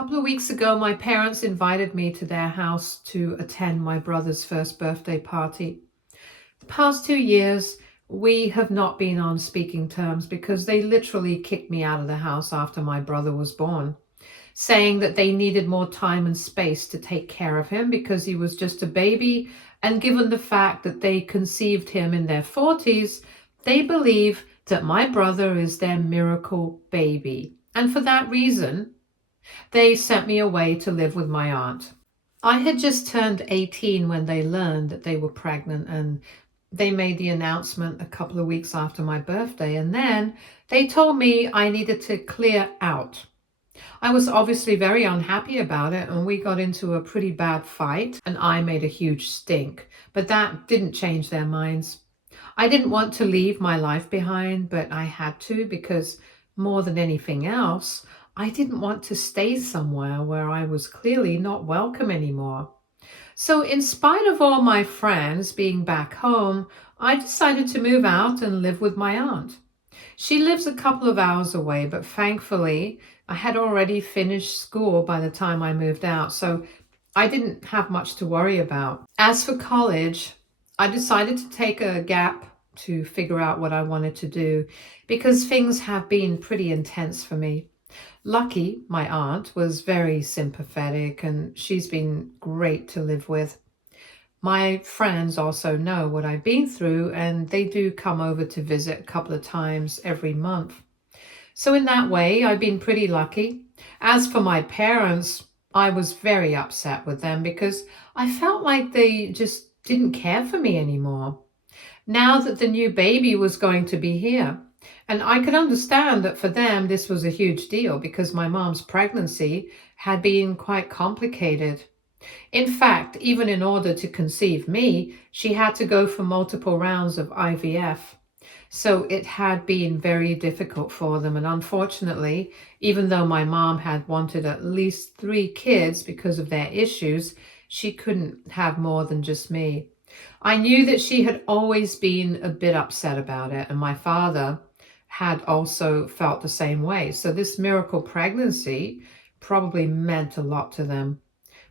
couple of weeks ago, my parents invited me to their house to attend my brother's first birthday party. The past 2 years, we have not been on speaking terms because they literally kicked me out of the house after my brother was born, saying that they needed more time and space to take care of him because he was just a baby. And given the fact that they conceived him in their 40s, they believe that my brother is their miracle baby. And for that reason, they sent me away to live with my aunt. I had just turned 18 when they learned that they were pregnant, and they made the announcement a couple of weeks after my birthday. And then they told me I needed to clear out. I was obviously very unhappy about it, and we got into a pretty bad fight, and I made a huge stink. But that didn't change their minds. I didn't want to leave my life behind, but I had to because more than anything else, I didn't want to stay somewhere where I was clearly not welcome anymore. So, in spite of all my friends being back home, I decided to move out and live with my aunt. She lives a couple of hours away, but thankfully, I had already finished school by the time I moved out, so I didn't have much to worry about. As for college, I decided to take a gap to figure out what I wanted to do because things have been pretty intense for me. Lucky, my aunt was very sympathetic and she's been great to live with. My friends also know what I've been through and they do come over to visit a couple of times every month. So in that way, I've been pretty lucky. As for my parents, I was very upset with them because I felt like they just didn't care for me anymore. Now that the new baby was going to be here, and I could understand that for them this was a huge deal because my mom's pregnancy had been quite complicated. In fact, even in order to conceive me, she had to go for multiple rounds of IVF. So it had been very difficult for them. And unfortunately, even though my mom had wanted at least 3 kids because of their issues, she couldn't have more than just me. I knew that she had always been a bit upset about it, and my father had also felt the same way. So this miracle pregnancy probably meant a lot to them.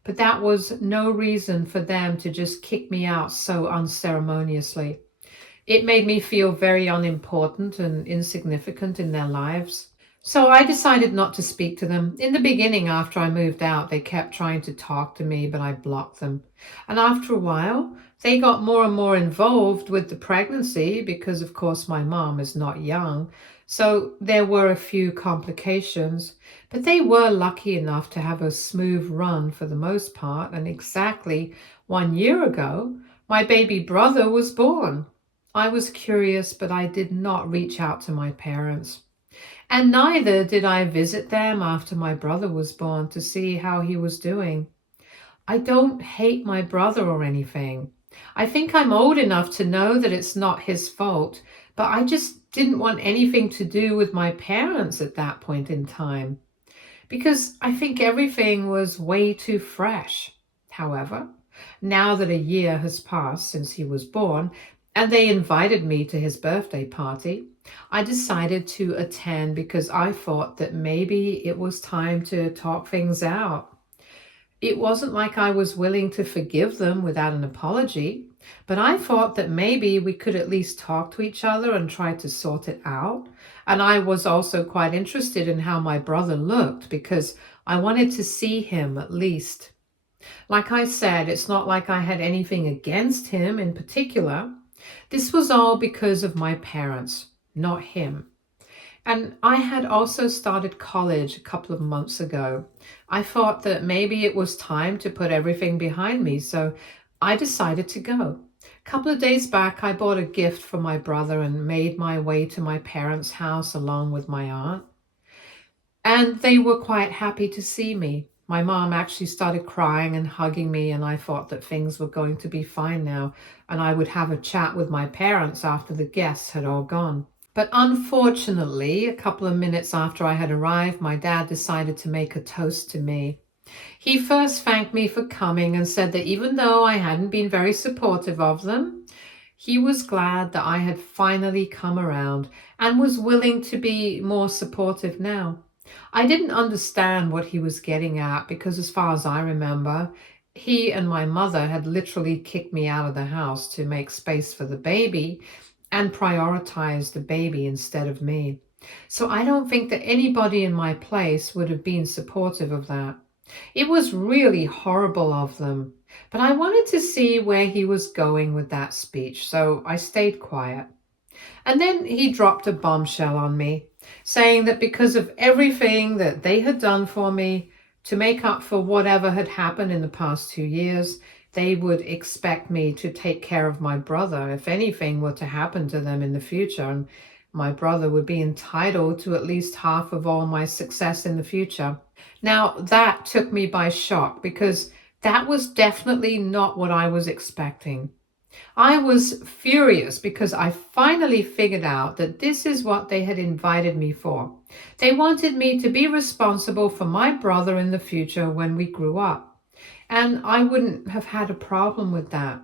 But that was no reason for them to just kick me out so unceremoniously. It made me feel very unimportant and insignificant in their lives. So I decided not to speak to them. In the beginning, after I moved out, they kept trying to talk to me, but I blocked them. And after a while, they got more and more involved with the pregnancy because, of course, my mom is not young. So there were a few complications, but they were lucky enough to have a smooth run for the most part. And exactly 1 year ago, my baby brother was born. I was curious, but I did not reach out to my parents. And neither did I visit them after my brother was born to see how he was doing. I don't hate my brother or anything. I think I'm old enough to know that it's not his fault, but I just didn't want anything to do with my parents at that point in time because I think everything was way too fresh. However, now that a year has passed since he was born and they invited me to his birthday party, I decided to attend because I thought that maybe it was time to talk things out. It wasn't like I was willing to forgive them without an apology, but I thought that maybe we could at least talk to each other and try to sort it out. And I was also quite interested in how my brother looked because I wanted to see him at least. Like I said, it's not like I had anything against him in particular. This was all because of my parents, not him. And I had also started college a couple of months ago. I thought that maybe it was time to put everything behind me, so I decided to go. A couple of days back, I bought a gift for my brother and made my way to my parents' house along with my aunt. And they were quite happy to see me. My mom actually started crying and hugging me, and I thought that things were going to be fine now, and I would have a chat with my parents after the guests had all gone. But unfortunately, a couple of minutes after I had arrived, my dad decided to make a toast to me. He first thanked me for coming and said that even though I hadn't been very supportive of them, he was glad that I had finally come around and was willing to be more supportive now. I didn't understand what he was getting at because, as far as I remember, he and my mother had literally kicked me out of the house to make space for the baby and prioritize the baby instead of me. So I don't think that anybody in my place would have been supportive of that. It was really horrible of them, but I wanted to see where he was going with that speech, so I stayed quiet. And then he dropped a bombshell on me, saying that because of everything that they had done for me to make up for whatever had happened in the past 2 years, they would expect me to take care of my brother if anything were to happen to them in the future. And my brother would be entitled to at least half of all my success in the future. Now, that took me by shock because that was definitely not what I was expecting. I was furious because I finally figured out that this is what they had invited me for. They wanted me to be responsible for my brother in the future when we grew up. And I wouldn't have had a problem with that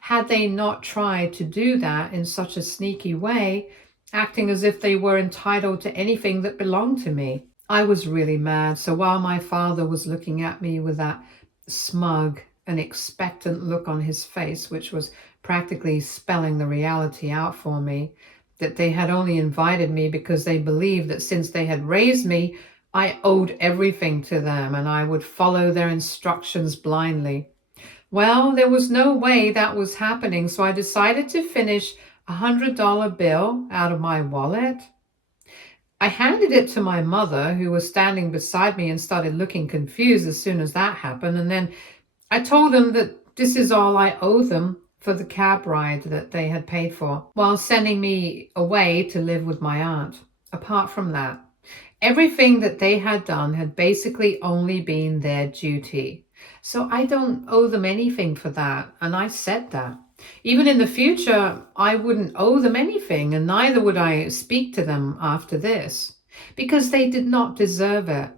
had they not tried to do that in such a sneaky way, acting as if they were entitled to anything that belonged to me. I was really mad. So while my father was looking at me with that smug and expectant look on his face, which was practically spelling the reality out for me, that they had only invited me because they believed that since they had raised me, I owed everything to them and I would follow their instructions blindly. Well, there was no way that was happening, so I decided to finish $100 bill out of my wallet. I handed it to my mother, who was standing beside me and started looking confused as soon as that happened. And then I told them that this is all I owe them for the cab ride that they had paid for while sending me away to live with my aunt. Apart from that, everything that they had done had basically only been their duty. So I don't owe them anything for that, and I said that. Even in the future, I wouldn't owe them anything, and neither would I speak to them after this, because they did not deserve it.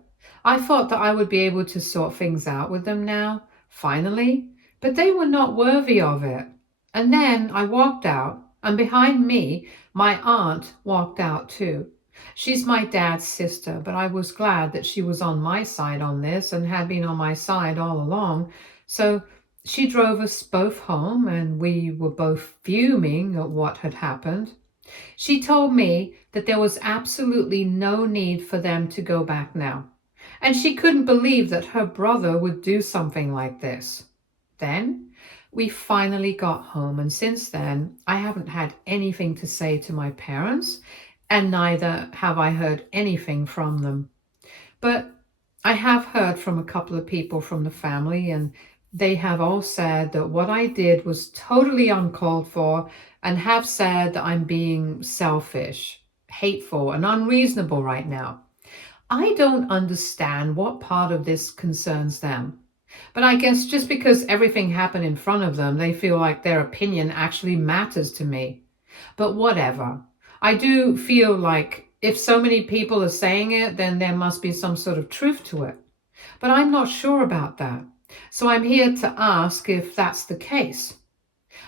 I thought that I would be able to sort things out with them now, finally, but they were not worthy of it. And then I walked out, and behind me, my aunt walked out too. She's my dad's sister, but I was glad that she was on my side on this and had been on my side all along. So she drove us both home, and we were both fuming at what had happened. She told me that there was absolutely no need for them to go back now, and she couldn't believe that her brother would do something like this. Then we finally got home, and since then, I haven't had anything to say to my parents, and neither have I heard anything from them. But I have heard from a couple of people from the family, and they have all said that what I did was totally uncalled for, and have said that I'm being selfish, hateful, and unreasonable right now. I don't understand what part of this concerns them. But I guess just because everything happened in front of them, they feel like their opinion actually matters to me. But whatever. I do feel like if so many people are saying it, then there must be some sort of truth to it. But I'm not sure about that. So I'm here to ask if that's the case.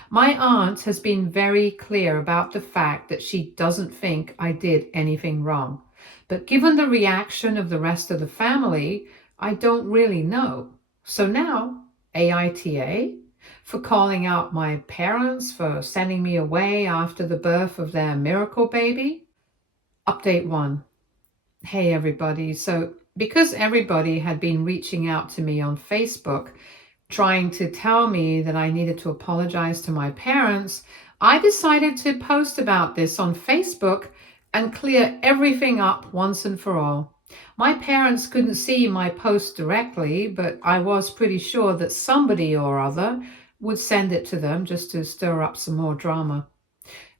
My aunt has been very clear about the fact that she doesn't think I did anything wrong. But given the reaction of the rest of the family, I don't really know. So now, AITA, for calling out my parents for sending me away after the birth of their miracle baby. Update 1. Hey everybody. So because everybody had been reaching out to me on Facebook, trying to tell me that I needed to apologize to my parents, I decided to post about this on Facebook and clear everything up once and for all. My parents couldn't see my post directly, but I was pretty sure that somebody or other would send it to them just to stir up some more drama.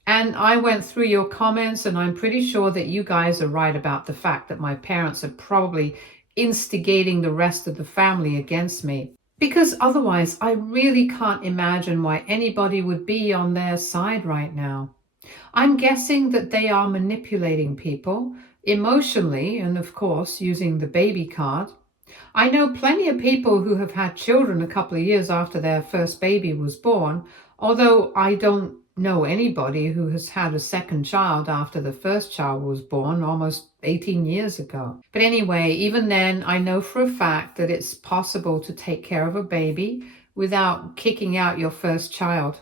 And I went through your comments, and I'm pretty sure that you guys are right about the fact that my parents are probably instigating the rest of the family against me. Because otherwise, I really can't imagine why anybody would be on their side right now. I'm guessing that they are manipulating people emotionally, and of course using the baby card. I know plenty of people who have had children a couple of years after their first baby was born, although I don't know anybody who has had a second child after the first child was born, almost 18 years ago. But anyway, even then, I know for a fact that it's possible to take care of a baby without kicking out your first child.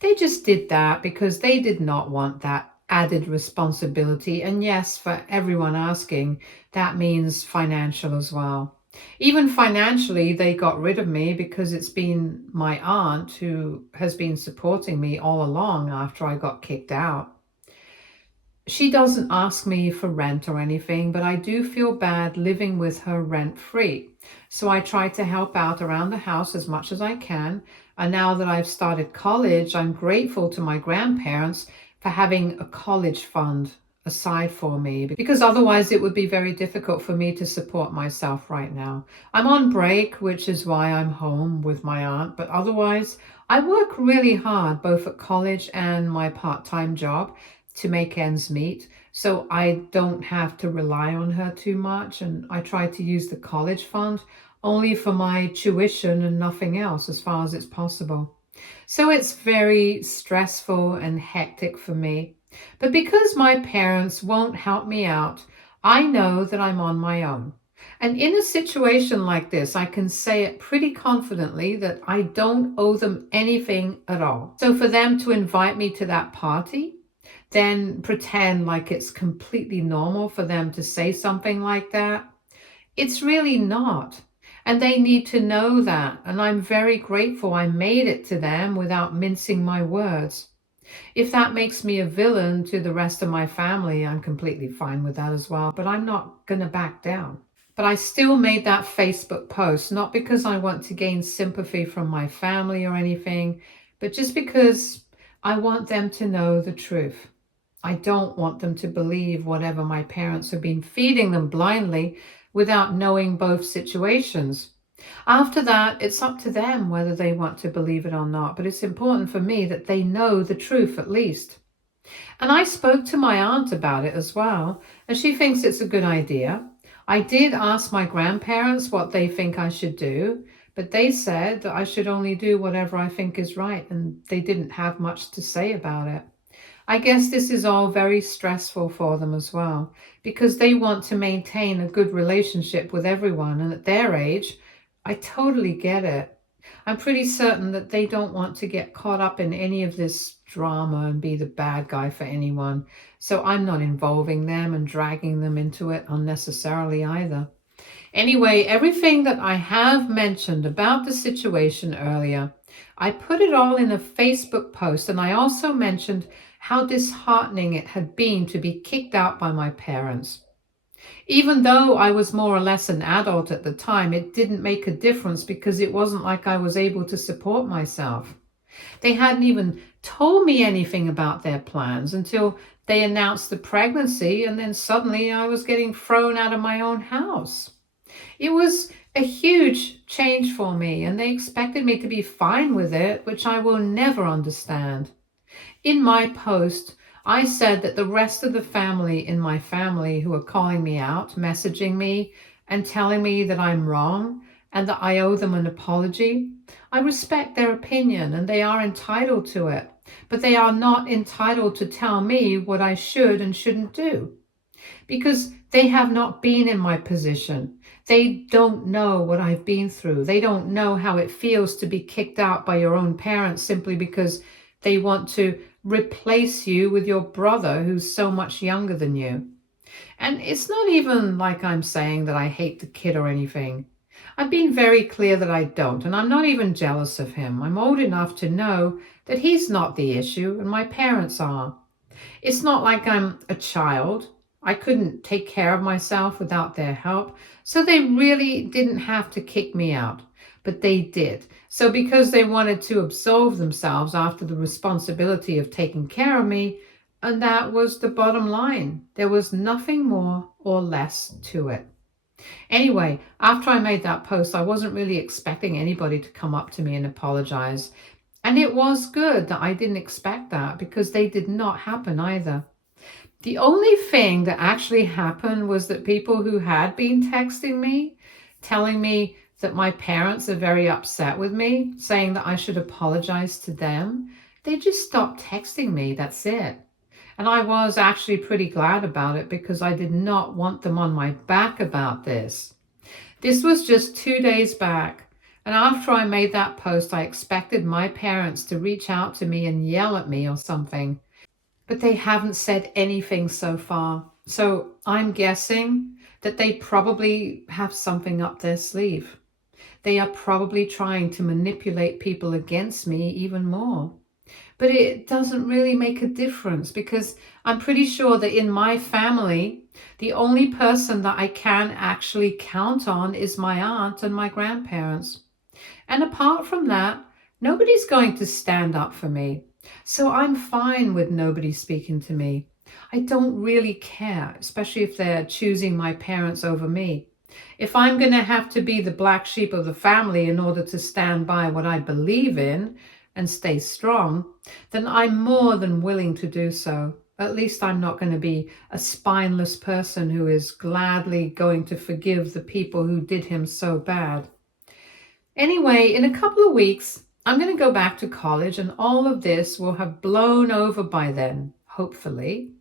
They just did that because they did not want that added responsibility. And yes, for everyone asking, that means financial as well. Even financially, they got rid of me because it's been my aunt who has been supporting me all along after I got kicked out. She doesn't ask me for rent or anything, but I do feel bad living with her rent free. So I try to help out around the house as much as I can. And now that I've started college, I'm grateful to my grandparents for having a college fund aside for me, because otherwise it would be very difficult for me to support myself right now. I'm on break, which is why I'm home with my aunt, but otherwise I work really hard both at college and my part-time job to make ends meet. So I don't have to rely on her too much. And I try to use the college fund only for my tuition and nothing else as far as it's possible. So it's very stressful and hectic for me. But because my parents won't help me out, I know that I'm on my own. And in a situation like this, I can say it pretty confidently that I don't owe them anything at all. So for them to invite me to that party, then pretend like it's completely normal for them to say something like that. It's really not. And they need to know that. And I'm very grateful I made it to them without mincing my words. If that makes me a villain to the rest of my family, I'm completely fine with that as well. But I'm not going to back down. But I still made that Facebook post, not because I want to gain sympathy from my family or anything, but just because I want them to know the truth. I don't want them to believe whatever my parents have been feeding them blindly without knowing both situations. After that, it's up to them whether they want to believe it or not, but it's important for me that they know the truth at least. And I spoke to my aunt about it as well, and she thinks it's a good idea. I did ask my grandparents what they think I should do, but they said that I should only do whatever I think is right, and they didn't have much to say about it. I guess this is all very stressful for them as well, because they want to maintain a good relationship with everyone, and at their age, I totally get it. I'm pretty certain that they don't want to get caught up in any of this drama and be the bad guy for anyone, so I'm not involving them and dragging them into it unnecessarily either. Anyway, everything that I have mentioned about the situation earlier, I put it all in a Facebook post, and I also mentioned how disheartening it had been to be kicked out by my parents. Even though I was more or less an adult at the time, it didn't make a difference because it wasn't like I was able to support myself. They hadn't even told me anything about their plans until they announced the pregnancy, and then suddenly I was getting thrown out of my own house. It was a huge change for me, and they expected me to be fine with it, which I will never understand. In my post, I said that the rest of the family in my family who are calling me out, messaging me, and telling me that I'm wrong and that I owe them an apology, I respect their opinion and they are entitled to it, but they are not entitled to tell me what I should and shouldn't do, because they have not been in my position. They don't know what I've been through. They don't know how it feels to be kicked out by your own parents simply because they want to replace you with your brother who's so much younger than you. And it's not even like I'm saying that I hate the kid or anything. I've been very clear that I don't, and I'm not even jealous of him. I'm old enough to know that he's not the issue and my parents are. It's not like I'm a child. I couldn't take care of myself without their help, so they really didn't have to kick me out, but they did. So because they wanted to absolve themselves after the responsibility of taking care of me, and that was the bottom line. There was nothing more or less to it. Anyway, after I made that post, I wasn't really expecting anybody to come up to me and apologize. And it was good that I didn't expect that, because they did not happen either. The only thing that actually happened was that people who had been texting me, telling me that my parents are very upset with me, saying that I should apologize to them, they just stopped texting me. That's it. And I was actually pretty glad about it because I did not want them on my back about this. This was just 2 days back. And after I made that post, I expected my parents to reach out to me and yell at me or something. But they haven't said anything so far. So I'm guessing that they probably have something up their sleeve. They are probably trying to manipulate people against me even more. But it doesn't really make a difference because I'm pretty sure that in my family, the only person that I can actually count on is my aunt and my grandparents. And apart from that, nobody's going to stand up for me. So I'm fine with nobody speaking to me. I don't really care, especially if they're choosing my parents over me. If I'm going to have to be the black sheep of the family in order to stand by what I believe in and stay strong, then I'm more than willing to do so. At least I'm not going to be a spineless person who is gladly going to forgive the people who did him so bad. Anyway, in a couple of weeks, I'm going to go back to college and all of this will have blown over by then, hopefully,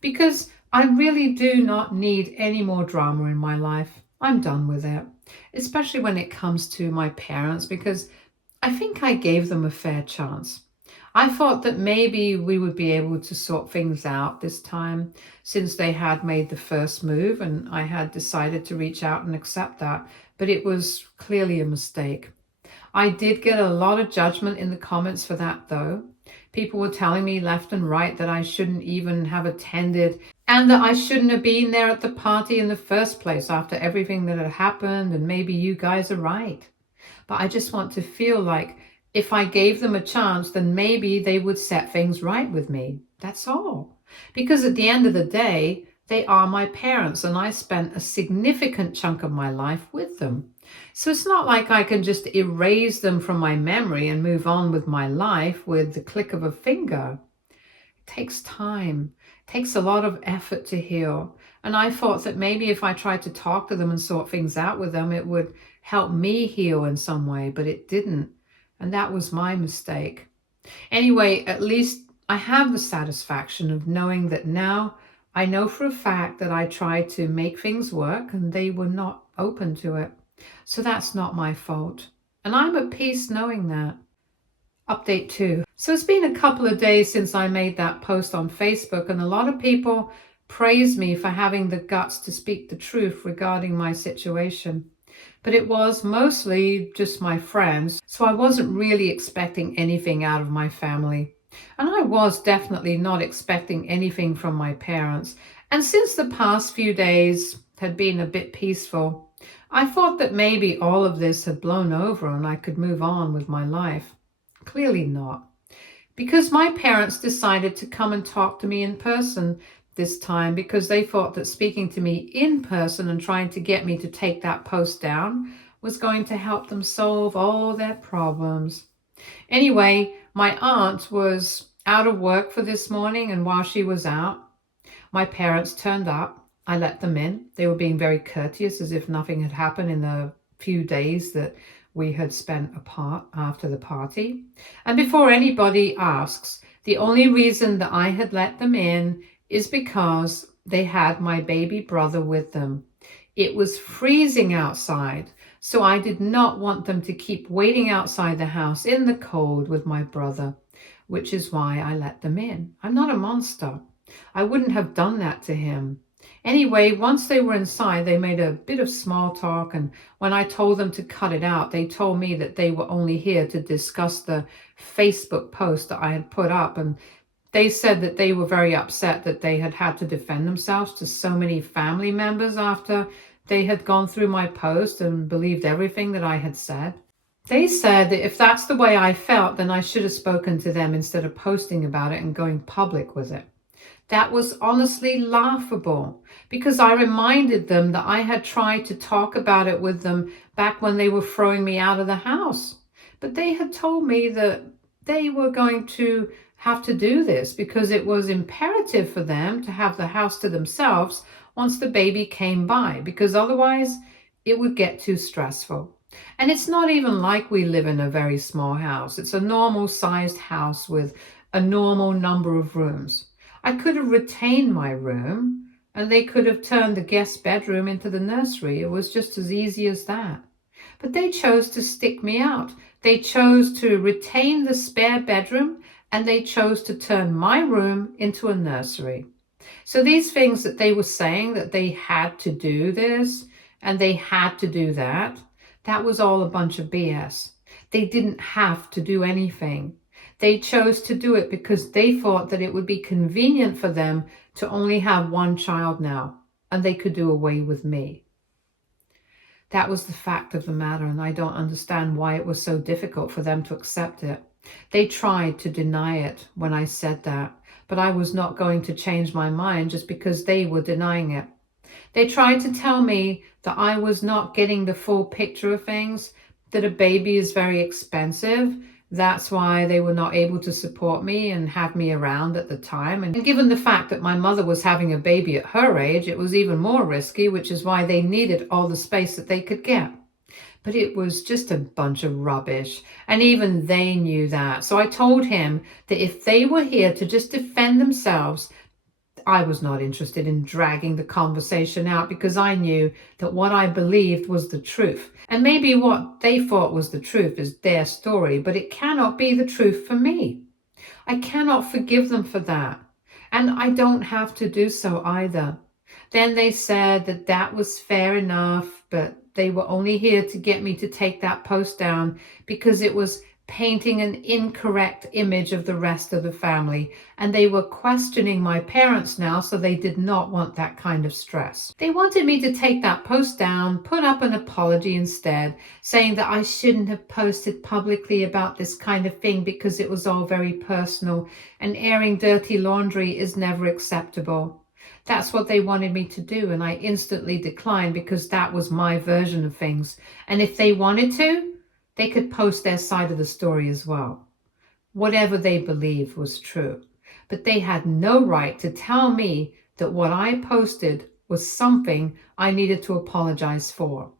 because I really do not need any more drama in my life. I'm done with it, especially when it comes to my parents, because I think I gave them a fair chance. I thought that maybe we would be able to sort things out this time since they had made the first move and I had decided to reach out and accept that, but it was clearly a mistake. I did get a lot of judgment in the comments for that though. People were telling me left and right that I shouldn't even have attended and that I shouldn't have been there at the party in the first place after everything that had happened, and maybe you guys are right. But I just want to feel like if I gave them a chance, then maybe they would set things right with me. That's all. Because at the end of the day, they are my parents and I spent a significant chunk of my life with them. So it's not like I can just erase them from my memory and move on with my life with the click of a finger. It takes time. It takes a lot of effort to heal. And I thought that maybe if I tried to talk to them and sort things out with them, it would help me heal in some way, but it didn't. And that was my mistake. Anyway, at least I have the satisfaction of knowing that now I know for a fact that I tried to make things work and they were not open to it. So that's not my fault. And I'm at peace knowing that. Update 2. So it's been a couple of days since I made that post on Facebook, and a lot of people praised me for having the guts to speak the truth regarding my situation. But it was mostly just my friends, so I wasn't really expecting anything out of my family. And I was definitely not expecting anything from my parents. And since the past few days had been a bit peaceful, I thought that maybe all of this had blown over and I could move on with my life. Clearly not. Because my parents decided to come and talk to me in person this time because they thought that speaking to me in person and trying to get me to take that post down was going to help them solve all their problems. Anyway, my aunt was out of work for this morning, and while she was out, my parents turned up. I let them in. They were being very courteous, as if nothing had happened in the few days that we had spent apart after the party. And before anybody asks, the only reason that I had let them in is because they had my baby brother with them. It was freezing outside, so I did not want them to keep waiting outside the house in the cold with my brother, which is why I let them in. I'm not a monster. I wouldn't have done that to him. Anyway, once they were inside, they made a bit of small talk, and when I told them to cut it out, they told me that they were only here to discuss the Facebook post that I had put up, and they said that they were very upset that they had had to defend themselves to so many family members after they had gone through my post and believed everything that I had said. They said that if that's the way I felt, then I should have spoken to them instead of posting about it and going public with it. That was honestly laughable because I reminded them that I had tried to talk about it with them back when they were throwing me out of the house. But they had told me that they were going to have to do this because it was imperative for them to have the house to themselves once the baby came by, because otherwise it would get too stressful. And it's not even like we live in a very small house. It's a normal sized house with a normal number of rooms. I could have retained my room, and they could have turned the guest bedroom into the nursery. It was just as easy as that. But they chose to stick me out. They chose to retain the spare bedroom, and they chose to turn my room into a nursery. So these things that they were saying, that they had to do this and they had to do that, that was all a bunch of BS. They didn't have to do anything. They chose to do it because they thought that it would be convenient for them to only have one child now, and they could do away with me. That was the fact of the matter, and I don't understand why it was so difficult for them to accept it. They tried to deny it when I said that, but I was not going to change my mind just because they were denying it. They tried to tell me that I was not getting the full picture of things, that a baby is very expensive. That's why they were not able to support me and have me around at the time. And given the fact that my mother was having a baby at her age, it was even more risky, which is why they needed all the space that they could get. But it was just a bunch of rubbish, and even they knew that. So I told him that if they were here to just defend themselves, I was not interested in dragging the conversation out, because I knew that what I believed was the truth. And maybe what they thought was the truth is their story, but it cannot be the truth for me. I cannot forgive them for that. And I don't have to do so either. Then they said that that was fair enough, but they were only here to get me to take that post down because it was painting an incorrect image of the rest of the family, and they were questioning my parents now, so they did not want that kind of stress. They wanted me to take that post down, put up an apology instead, saying that I shouldn't have posted publicly about this kind of thing because it was all very personal, and airing dirty laundry is never acceptable. That's what they wanted me to do, and I instantly declined because that was my version of things. And if they wanted to, they could post their side of the story as well. Whatever they believed was true. But they had no right to tell me that what I posted was something I needed to apologize for.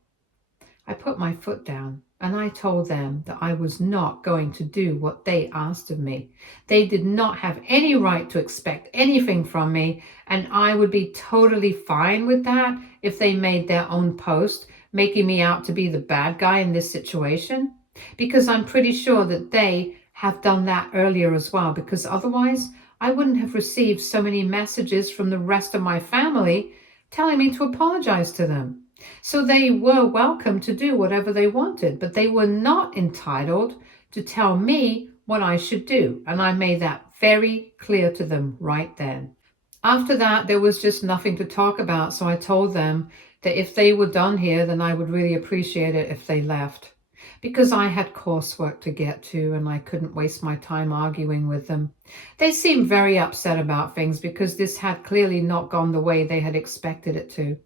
I put my foot down and I told them that I was not going to do what they asked of me. They did not have any right to expect anything from me, and I would be totally fine with that if they made their own post, making me out to be the bad guy in this situation, because I'm pretty sure that they have done that earlier as well, because otherwise I wouldn't have received so many messages from the rest of my family telling me to apologize to them. So they were welcome to do whatever they wanted, but they were not entitled to tell me what I should do, and I made that very clear to them right then. After that, there was just nothing to talk about, so I told them that if they were done here, then I would really appreciate it if they left, because I had coursework to get to and I couldn't waste my time arguing with them. They seemed very upset about things because this had clearly not gone the way they had expected it to.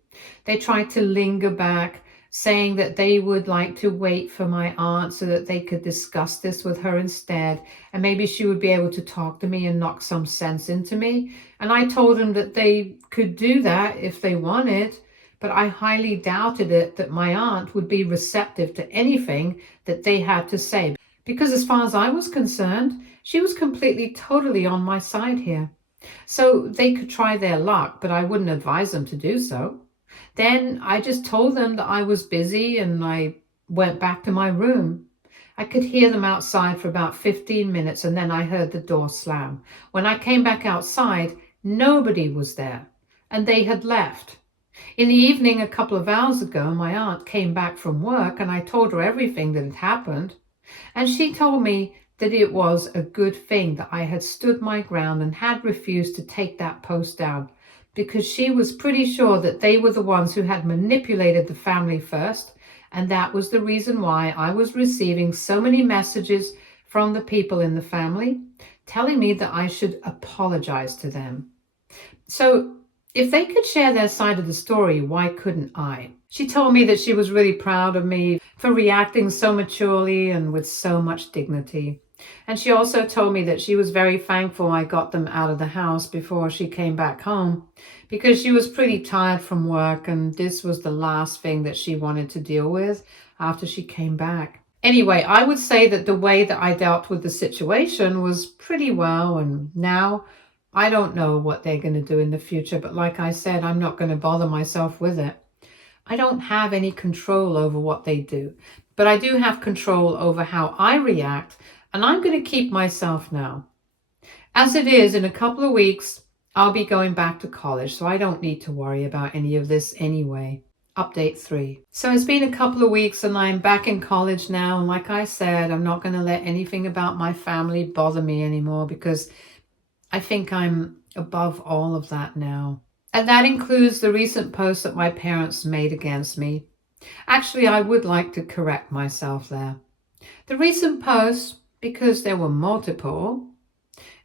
They tried to linger back, saying that they would like to wait for my aunt so that they could discuss this with her instead, and maybe she would be able to talk to me and knock some sense into me. And I told them that they could do that if they wanted, but I highly doubted it that my aunt would be receptive to anything that they had to say, because as far as I was concerned, she was completely, totally on my side here. So they could try their luck, but I wouldn't advise them to do so. Then I just told them that I was busy and I went back to my room. I could hear them outside for about 15 minutes, and then I heard the door slam. When I came back outside, nobody was there, and they had left. In the evening, a couple of hours ago, my aunt came back from work and I told her everything that had happened. And she told me that it was a good thing that I had stood my ground and had refused to take that post down, because she was pretty sure that they were the ones who had manipulated the family first, and that was the reason why I was receiving so many messages from the people in the family telling me that I should apologize to them. So if they could share their side of the story, why couldn't I? She told me that she was really proud of me for reacting so maturely and with so much dignity. And she also told me that she was very thankful I got them out of the house before she came back home, because she was pretty tired from work and this was the last thing that she wanted to deal with after she came back. Anyway, I would say that the way that I dealt with the situation was pretty well, and now I don't know what they're going to do in the future, but like I said, I'm not going to bother myself with it. I don't have any control over what they do, but I do have control over how I react, and I'm going to keep myself now. As it is, in a couple of weeks, I'll be going back to college, so I don't need to worry about any of this anyway. Update 3. So it's been a couple of weeks and I'm back in college now. And like I said, I'm not going to let anything about my family bother me anymore because I think I'm above all of that now. And that includes the recent post that my parents made against me. Actually, I would like to correct myself there. The recent posts, because there were multiple,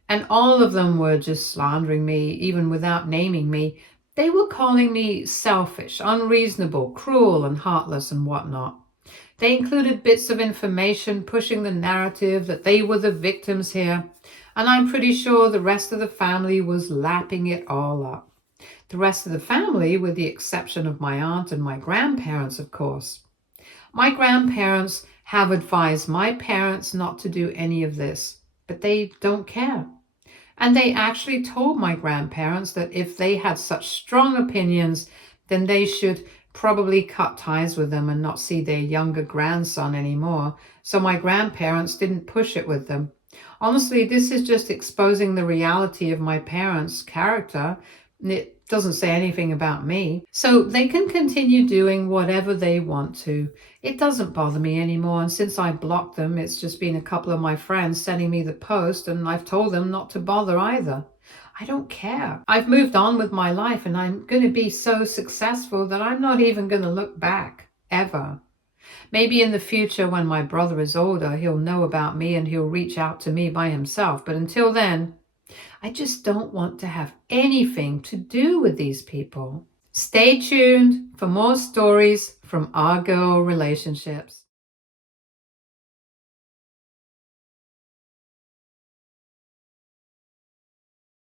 and all of them were just slandering me, even without naming me. They were calling me selfish, unreasonable, cruel, and heartless, and whatnot. They included bits of information pushing the narrative that they were the victims here, and I'm pretty sure the rest of the family was lapping it all up. The rest of the family, with the exception of my aunt and my grandparents, of course. My grandparents have advised my parents not to do any of this, but they don't care. And they actually told my grandparents that if they had such strong opinions, then they should probably cut ties with them and not see their younger grandson anymore. So my grandparents didn't push it with them. Honestly, this is just exposing the reality of my parents' character. It doesn't say anything about me. So they can continue doing whatever they want to. It doesn't bother me anymore. And since I blocked them, it's just been a couple of my friends sending me the post, and I've told them not to bother either. I don't care. I've moved on with my life, and I'm going to be so successful that I'm not even going to look back, ever. Maybe in the future, when my brother is older, he'll know about me and he'll reach out to me by himself. But until then, I just don't want to have anything to do with these people. Stay tuned for more stories from our girl relationships.